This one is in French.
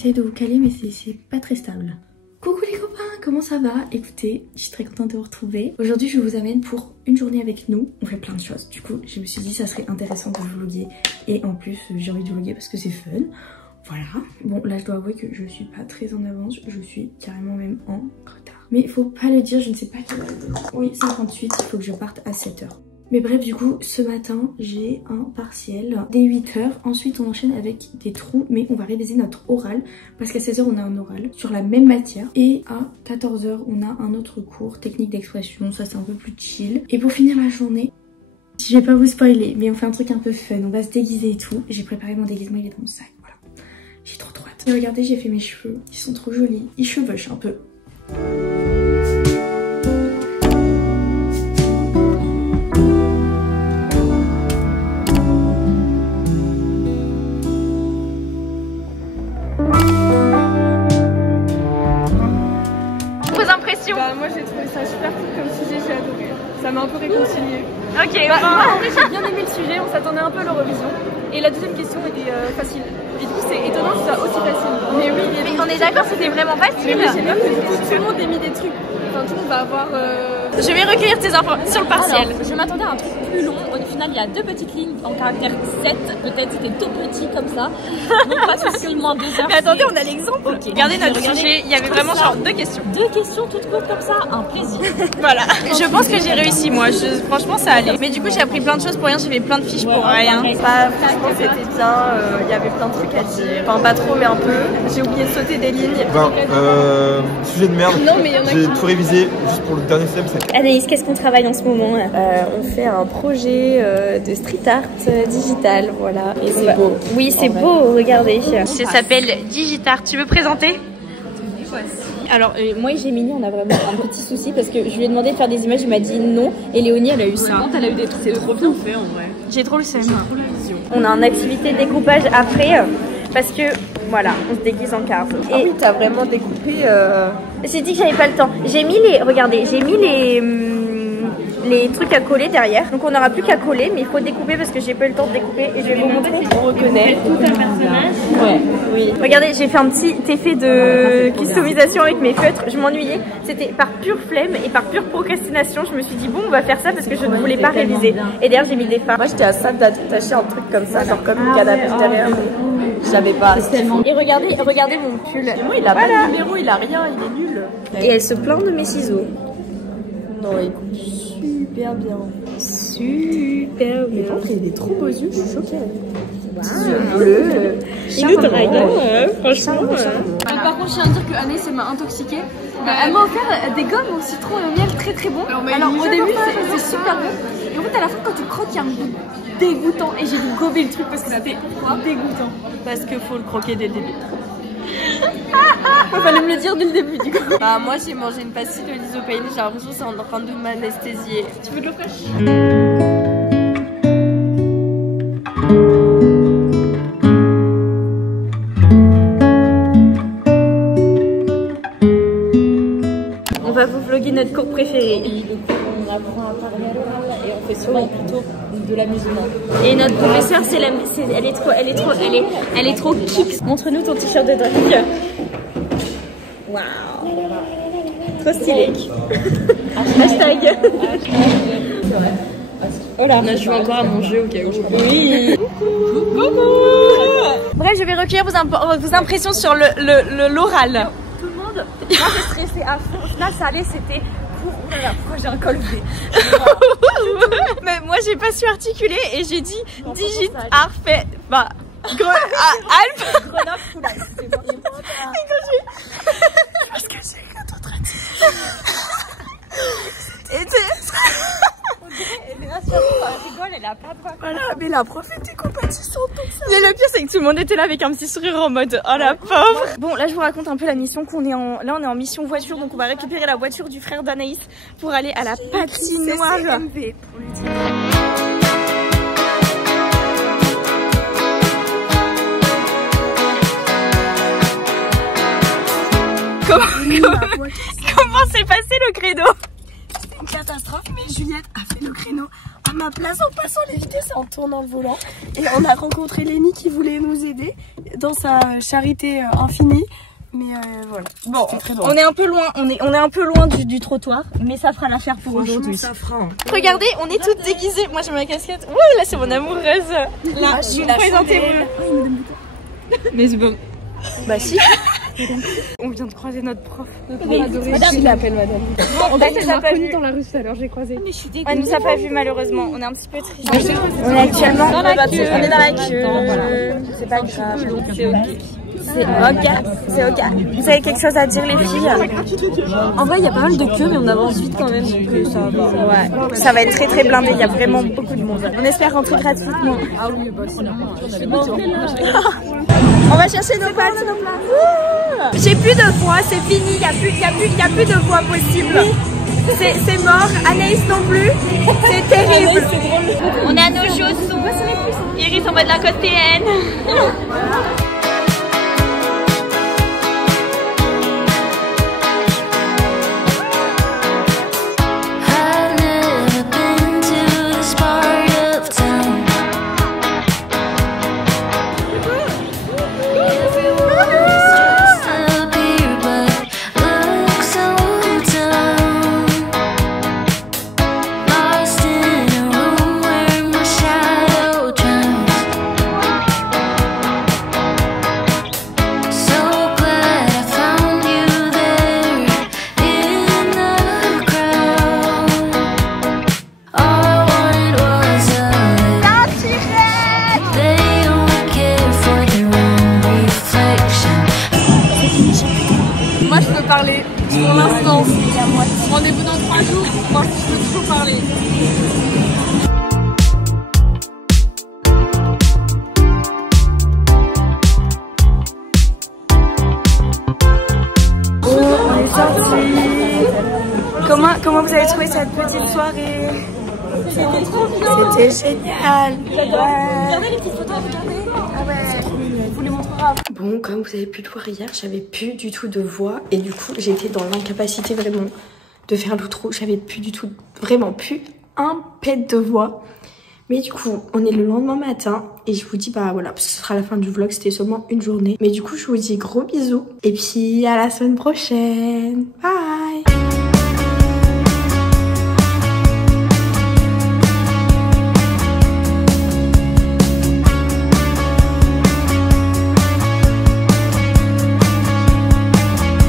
j'essaye de vous caler mais c'est pas très stable. Coucou les copains, comment ça va? Écoutez, je suis très contente de vous retrouver. Aujourd'hui je vous amène pour une journée avec nous. On fait plein de choses. Du coup je me suis dit ça serait intéressant de vlogger. Et en plus j'ai envie de vlogger parce que c'est fun. Voilà. Bon là je dois avouer que je suis pas très en avance. Je suis carrément même en retard. Mais il faut pas le dire, je ne sais pas quelle heure. Oui 58, il faut que je parte à 7h. Mais bref, du coup, ce matin, j'ai un partiel dès 8h. Ensuite, on enchaîne avec des trous, mais on va réviser notre oral. Parce qu'à 16h, on a un oral sur la même matière. Et à 14h, on a un autre cours, technique d'expression. Ça, c'est un peu plus chill. Et pour finir la journée, je vais pas vous spoiler, mais on fait un truc un peu fun. On va se déguiser et tout. J'ai préparé mon déguisement, il est dans mon sac. Voilà. J'ai trop hâte. Et regardez, j'ai fait mes cheveux. Ils sont trop jolis. Ils chevauchent un peu. Bah, moi j'ai trouvé ça super cool comme sujet, j'ai adoré. Ça m'a un peu réconcilié. Ok, Moi en vrai j'ai bien aimé le sujet, on s'attendait un peu à l'Eurovision. Et la deuxième question était facile. Et du coup c'est étonnant que ce soit aussi facile. Mais oui, mais on est d'accord, c'était vraiment facile. Mais j'ai bien que tout le monde ait mis des trucs. Enfin tout le monde va avoir... Je vais recueillir tes infos sur le partiel. Alors, je m'attendais à un truc plus long. Au final, il y a 2 petites lignes en caractère 7. Peut-être c'était tout petit comme ça. Donc pas seulement 2 heures. Mais attendez, on a l'exemple. Okay, regardez notre sujet, il y avait vraiment genre 2 questions. 2 questions toutes courtes comme ça, un plaisir. Voilà. Je pense que j'ai réussi moi, franchement ça allait. Mais du coup j'ai appris plein de choses pour rien, j'ai fait plein de fiches pour rien. Bah franchement c'était bien, il y avait plein de trucs à dire. Enfin pas trop mais un peu. J'ai oublié de sauter des lignes. Ben, sujet de merde. Non mais il y en a J'ai tout révisé juste pour le dernier step. Anaïs, qu'est-ce qu'on travaille en ce moment? On fait un projet de street art digital, voilà. Et c'est beau. Oui, c'est beau, regardez. Ça s'appelle Digitar, tu veux présenter? Alors moi et Géminie on a vraiment un petit souci parce que je lui ai demandé de faire des images, il m'a dit non et Léonie elle a eu ça. elle a eu des trucs. C'est trop bien fait en vrai. J'ai trop le seum. On a une activité découpage après parce que voilà on se déguise en carte. Ah oui t'as vraiment découpé J'ai dit que j'avais pas le temps. J'ai mis les, regardez, j'ai mis les trucs à coller derrière. Donc on n'aura plus qu'à coller, mais il faut découper parce que j'ai pas eu le temps de découper et je vais vous montrer. On reconnaît Tout un personnage. Ouais, oui. Regardez, j'ai fait un petit effet de customisation avec mes feutres. Je m'ennuyais. C'était par pure flemme et par pure procrastination. Je me suis dit bon, on va faire ça parce que je ne voulais pas réviser. Et derrière, j'ai mis des fards. Moi j'étais à ça d'attacher un truc comme ça, genre comme une canne derrière. Je savais pas. Et regardez mon pull. Moi il a pas de numéro, il a rien, il est nul. Et elle se plaint de mes ciseaux. Non écoute, super bien. Super bien. Il a des trop beaux yeux, je suis choquée. Wow. Bleu. Il nous drague, franchement. Par contre je tiens à dire que Anaïs elle m'a intoxiquée. Elle m'a offert des gommes au citron et au miel très bon. Alors au début c'est super bon. Et en fait à la fin quand tu croques il y a un goût dégoûtant. Et j'ai dû gober le truc parce que c'était dégoûtant. Parce qu'il faut le croquer dès le début. Il fallait me le dire dès le début du coup. Bah moi j'ai mangé une pastille de l'isopaïne, j'ai l'impression que c'est en train de m'anesthésier. Tu veux de l'eau fraîche? On va vous vlogger notre cours préféré. On apprend à parler à l'oral et on fait souvent plutôt de l'amusement. Et notre professeure, elle est trop kicks. Montre-nous ton t-shirt de drag. Waouh. Trop stylé. Hashtag. Voilà. On a joué encore à mon jeu au cas où. Oui. Bref, je vais recueillir vos impressions sur l'oral. Tout le monde, moi j'ai stressé à fond. Au final, ça allait, c'était pour... Oh là là, pourquoi j'ai un col V? Mais moi j'ai pas su articuler et j'ai dit digit art fait bah Alpes. Grenoble, Foulac, c'est bon. Parce que j'ai rien d'autre à dire. Et Elle rigole, elle a pas de voix. voilà, mais la prof était compatissante. Mais le pire c'est que tout le monde était là avec un petit sourire en mode oh la pauvre. Bon là je vous raconte un peu la mission qu'on est en. Là on est en mission voiture donc on va récupérer la voiture du frère d'Anaïs pour aller à la patinoire. CCMV pour lui dire. Comment s'est passé le credo? C'était une catastrophe, mais Juliette a fait le créneau à ma place en passant les vitesses et en tournant le volant. Et on a rencontré Lénie qui voulait nous aider dans sa charité infinie. Mais voilà. Bon, on est un peu loin, on est un peu loin du trottoir, mais ça fera l'affaire pour aujourd'hui. Ça fera. Regardez, on est toutes déguisées. Moi j'ai ma casquette. Ouh, là c'est mon amoureuse. Là, vous présentez-vous. Mais c'est bon. Bah si. On vient de croiser notre prof. Madame, il l'appelle madame. On a pas vu dans la rue tout à l'heure, j'ai croisé. Elle nous a pas vu malheureusement. On est un petit peu triste. On est actuellement dans la queue. On est dans la queue. C'est pas grave. C'est ok. C'est ok, c'est ok. Vous avez quelque chose à dire les filles? En vrai, il y a pas mal de queues, mais on avance vite quand même, donc ça va. Ouais, ça va être très très blindé, il y a vraiment beaucoup de monde. On espère rentrer gratuitement. Ah oui, bah sinon. On va chercher nos pâtes. J'ai plus de voix, c'est fini, il y a plus de voix possible. C'est mort, Anaïs non plus, c'est terrible. On est à nos chaussons. Iris en mode la côte TN. Parler pour l'instant. Rendez-vous dans 3 jours pour voir si je peux toujours parler. On est sortis. Comment vous avez trouvé cette petite soirée? C'était trop bien. C'était génial. Regardez les petites photos, regardez. Ah ouais. Je vous les montrerai. Bon, comme vous avez pu le voir hier, j'avais plus du tout de voix et du coup j'étais dans l'incapacité vraiment de faire l'outro. J'avais plus du tout, vraiment plus un pet de voix. Mais du coup, on est le lendemain matin et je vous dis bah voilà, ce sera la fin du vlog, c'était seulement une journée. Mais du coup, je vous dis gros bisous et puis à la semaine prochaine. Bye.